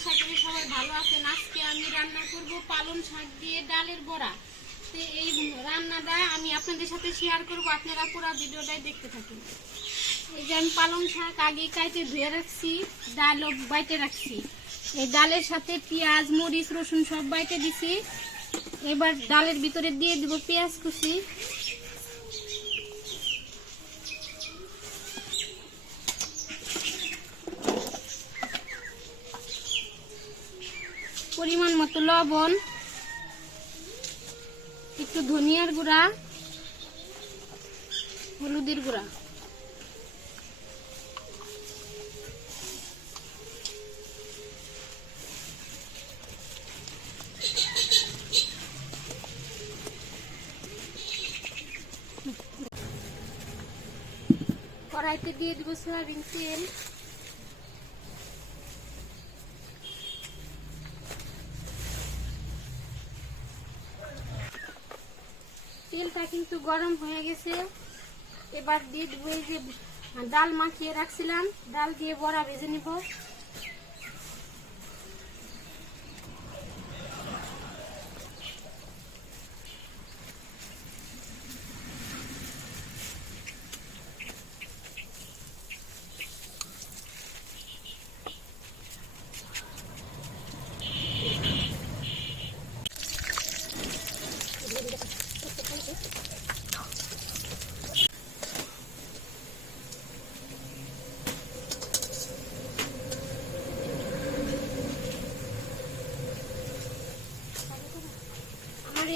আশা করি সবাই ভালো আছেন। আজকে আমি রান্না করব পালং শাক দিয়ে ডালের বড়া। তো এই রান্নাটা আমি আপনাদের সাথে শেয়ার করব, আপনারা পুরো ভিডিওটাই দেখতে থাকুন। এই যে আমি পালং শাক আগে কাটে ধুয়ে রাখছি, ডালও বাইটে রাখছি। এই ডালের সাথে পেঁয়াজ, মরিচ, রসুন সব বাইটে দিছি। এবার ডালের ভিতরে দিয়ে দিব পেঁয়াজ কুচি, পরিমাণ মতো লবণ, একটু ধনিয়ার গুঁড়া, হলুদের গুঁড়া। কড়াইতে দিয়ে দিব সয়াবিন তেল, তেলটা কিন্তু গরম হয়ে গেছে। এবার দিয়ে দেবো এই যে ডাল মাখিয়ে রাখছিলাম, ডাল দিয়ে বড়া ভেজে নিব।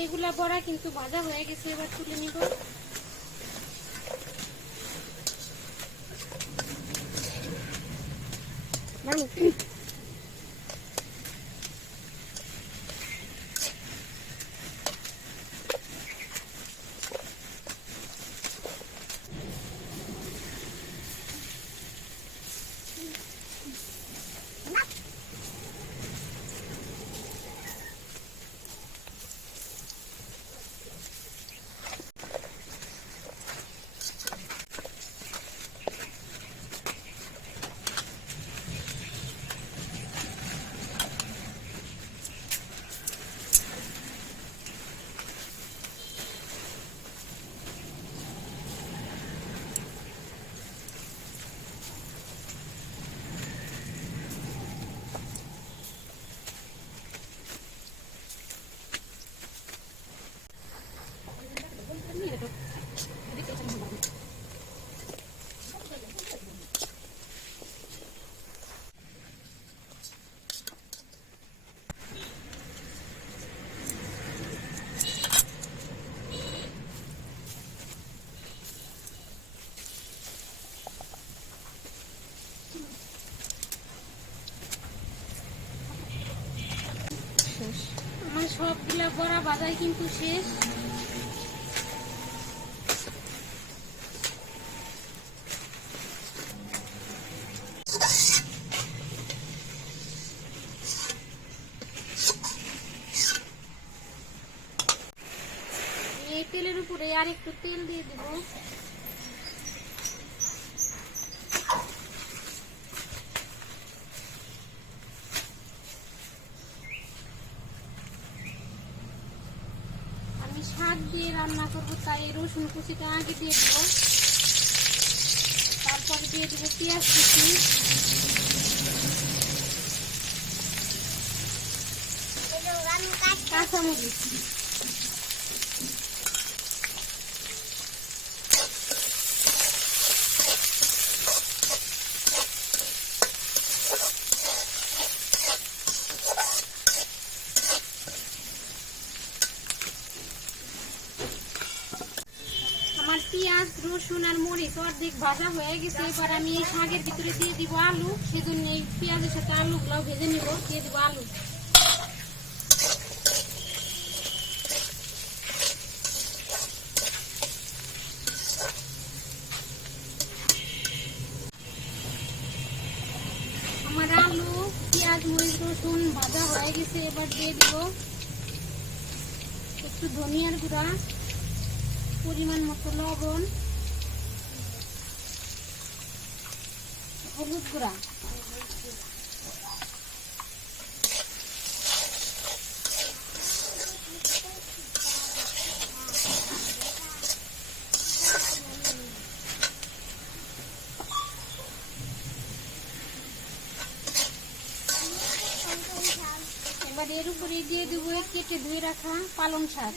এগুলা বড়া কিন্তু ভাজা হয়ে গেছে, এবার তুলে নিব। আমার সবগুলা বড়া ভাজাই কিন্তু শেষ। এই তেলের উপরে আর একটু তেল দিয়ে দিব। শাক দিয়ে রান্না করবো, তাই রসুন কুচিটা আগে দিয়ে দেবো, তারপরে দিয়ে দেবো পেঁয়াজ কুচি, কাঁচামরিচ। পেঁয়াজ, রসুন আর মরিচ অর্ধেক ভাজা হয়ে গেছে। এবার আমি এই শাকের ভিতরে দিয়ে দিব আলু, সেজন্য এই পেঁয়াজের সাথে আলুগুলো ভেজে নিব। দিয়ে দিব আলু, আমার আলু, পেঁয়াজ, মরিচ, রসুন ভাজা হয়ে গেছে। এবার দিয়ে দিব একটু ধনিয়ার গুঁড়া, পরিমাণ মতো লবণ, হলুদ গুঁড়া, এবার এর উপরে দিয়ে দেবো কেটে ধুয়ে রাখা পালং শাক।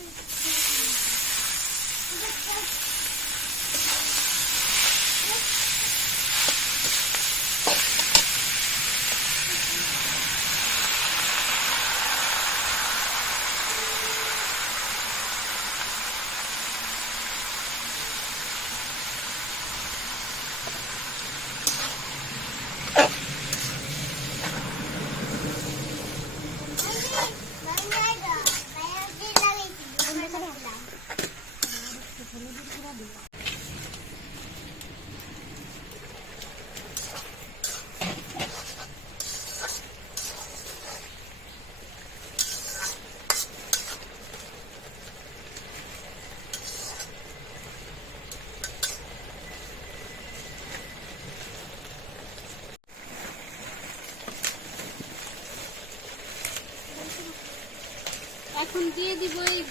এখন দিয়ে দিব এই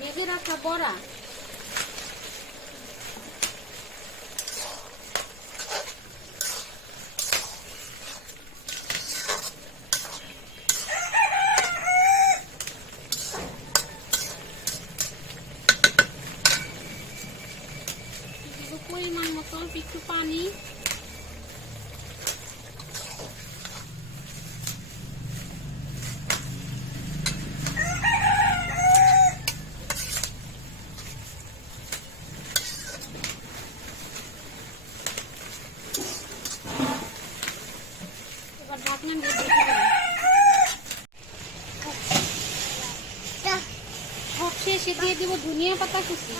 ভেজে রাখা বড়া। পরিমাণ মতো একটু পানি। সব শেষে দিয়ে দিব ধনিয়া পাতা কুচি।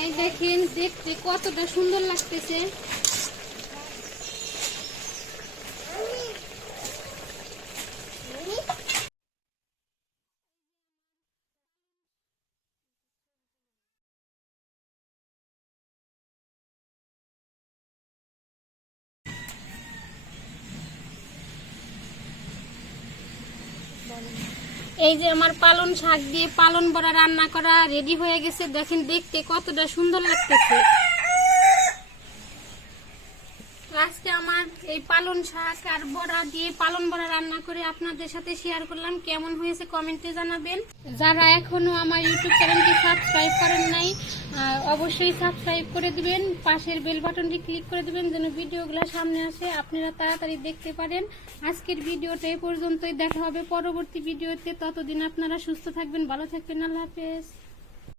এই দেখেন দেখতে কতটা সুন্দর লাগতেছে। এই যে আমার পালং শাক দিয়ে পালন বড়া রান্না করা রেডি হয়ে গেছে। দেখেন দেখতে কতটা সুন্দর লাগতেছে। আজকে আমার এই পালং শাক আর বড়া দিয়ে পালন বড়া রান্না করে আপনাদের সাথে শেয়ার করলাম। কেমন হয়েছে কমেন্টে জানাবেন। যারা এখনো আমার ইউটিউব চ্যানেলটি সাবস্ক্রাইব করেন নাই অবশ্যই সাবস্ক্রাইব করে দিবেন, পাশের বেল বাটনটি ক্লিক করে দিবেন যেন ভিডিওগুলো সামনে আসে আপনারা তাড়াতাড়ি দেখতে পারেন। আজকের ভিডিওটা এই পর্যন্তই, দেখা হবে পরবর্তী ভিডিওতে। ততদিন আপনারা সুস্থ থাকবেন, ভালো থাকবেন। আল্লাহ হাফেজ।